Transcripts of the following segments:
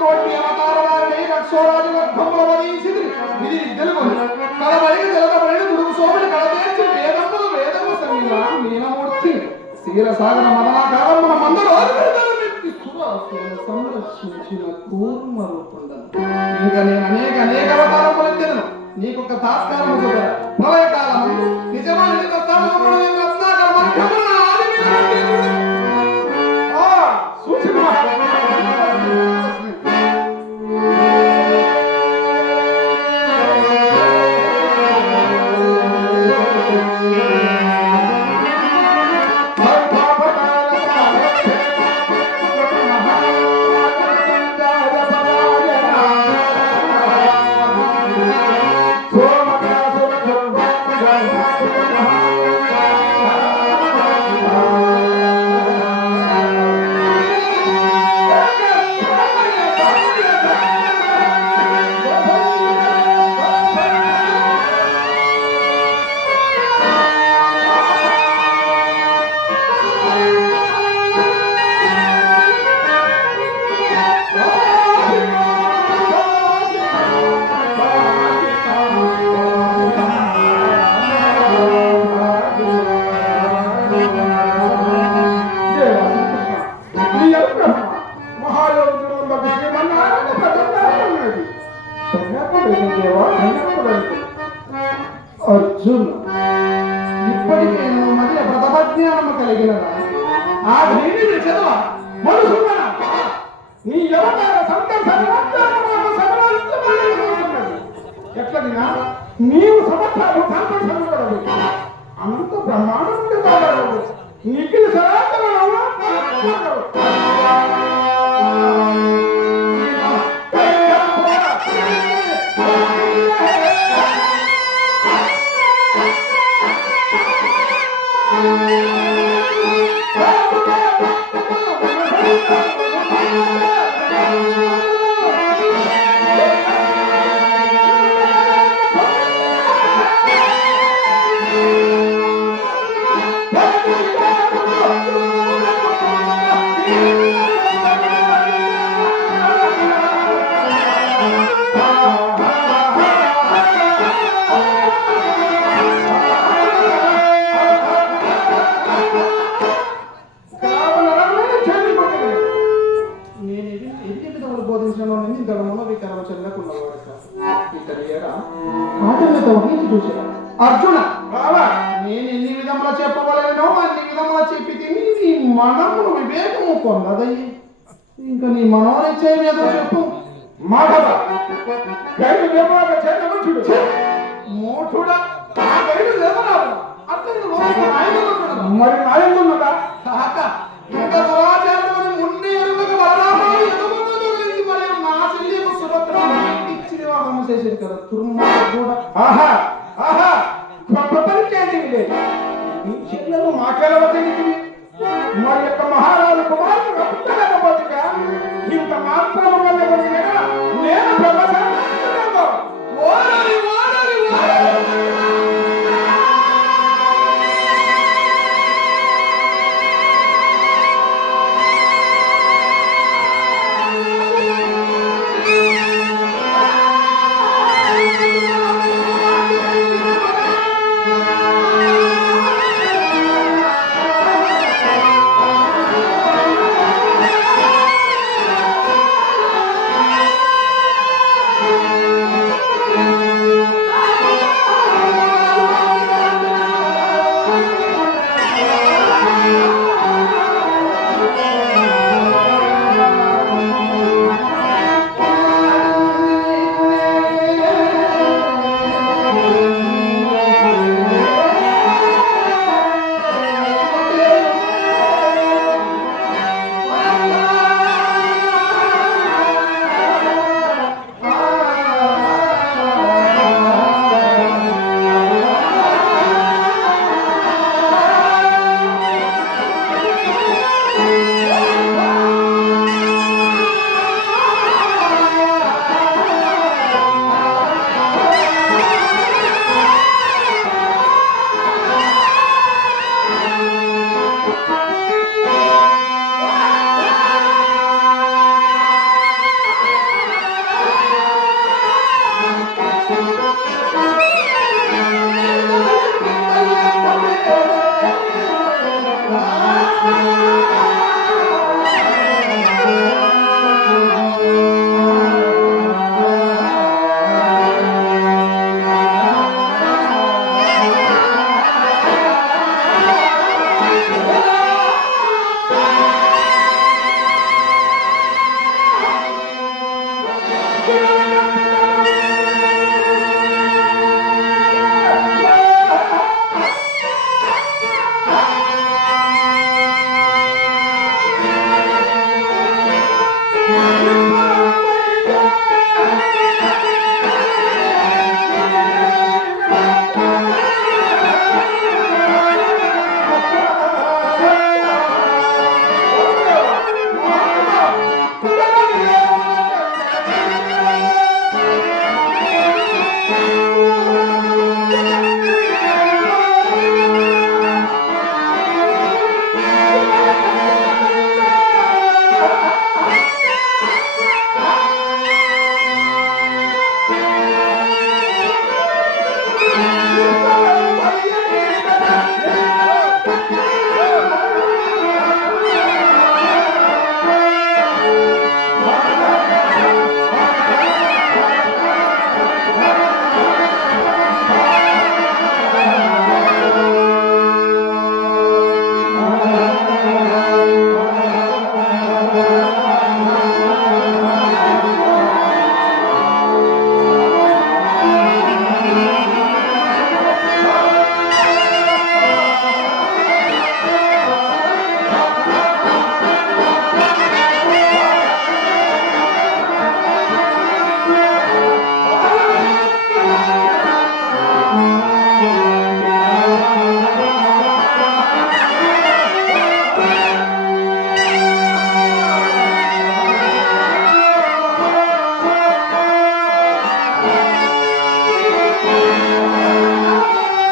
కోటి అవతార వారిని రక్షోరాజు గర్భంలో వధించింది. ఇది తెలుగు కలబడి తెలకబడి దుడుగు సోమని కలదేర్చి వేదములు వేదము సంగిన మీనమూర్తి. క్షీరసాగర మదనాకారం మన మందరు సంరక్షించిన కూర్మ రూపుండను. ఇంకా నేను అనేక అనేక అవతారములు ఎత్తినను నీకొక తాత్కాలము చూడ ప్రళయకాలము. నిజమైన ఎట్లదినా నీవు సమర్థాలు సంతోషపడదు అంత బ్రహ్మాండం కాదు నిఖిల నేను మాటలతో వహించి చూసాడు అర్జున నేను ఎన్ని విధముల చెప్పవలేనో అన్ని విధముల చెప్పి తిని నీ మనమును వివేకము పొందదయ్యి. ఇంకా నీ మనోనిశ్చయం ఏదో చెప్పు. మాధవ గైడు నిర్వాహక నాయకుడు కాక ఇంకా చేసేది కదా తురుమ కూడా. ఆహా ఆహా గొప్ప పని లేదు ఈ చెల్లెలు మాకెలవతనికి మరి యొక్క మహారాజు కుమారుడు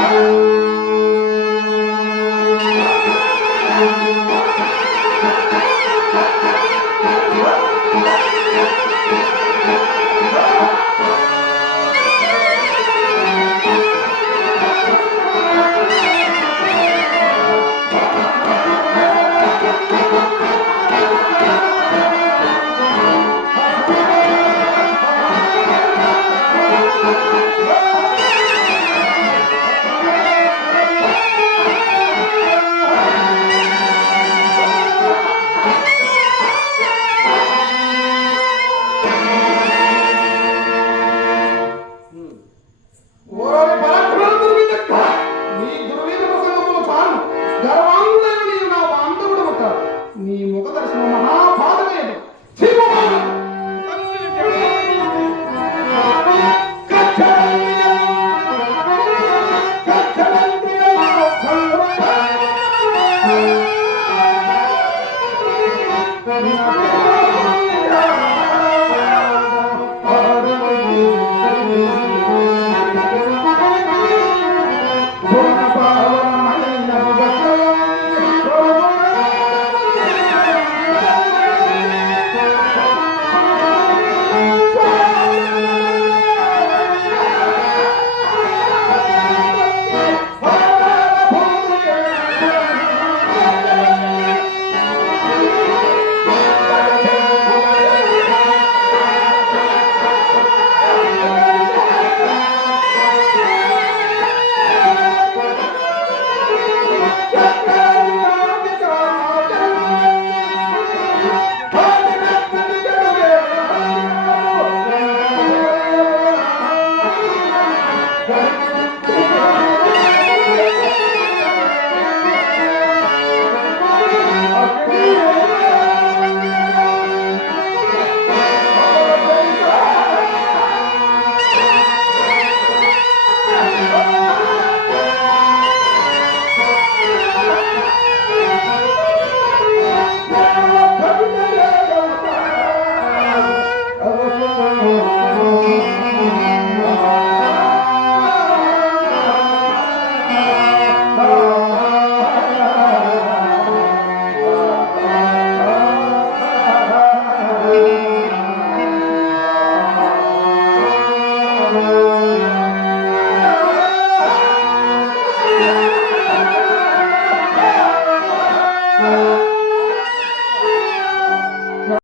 Música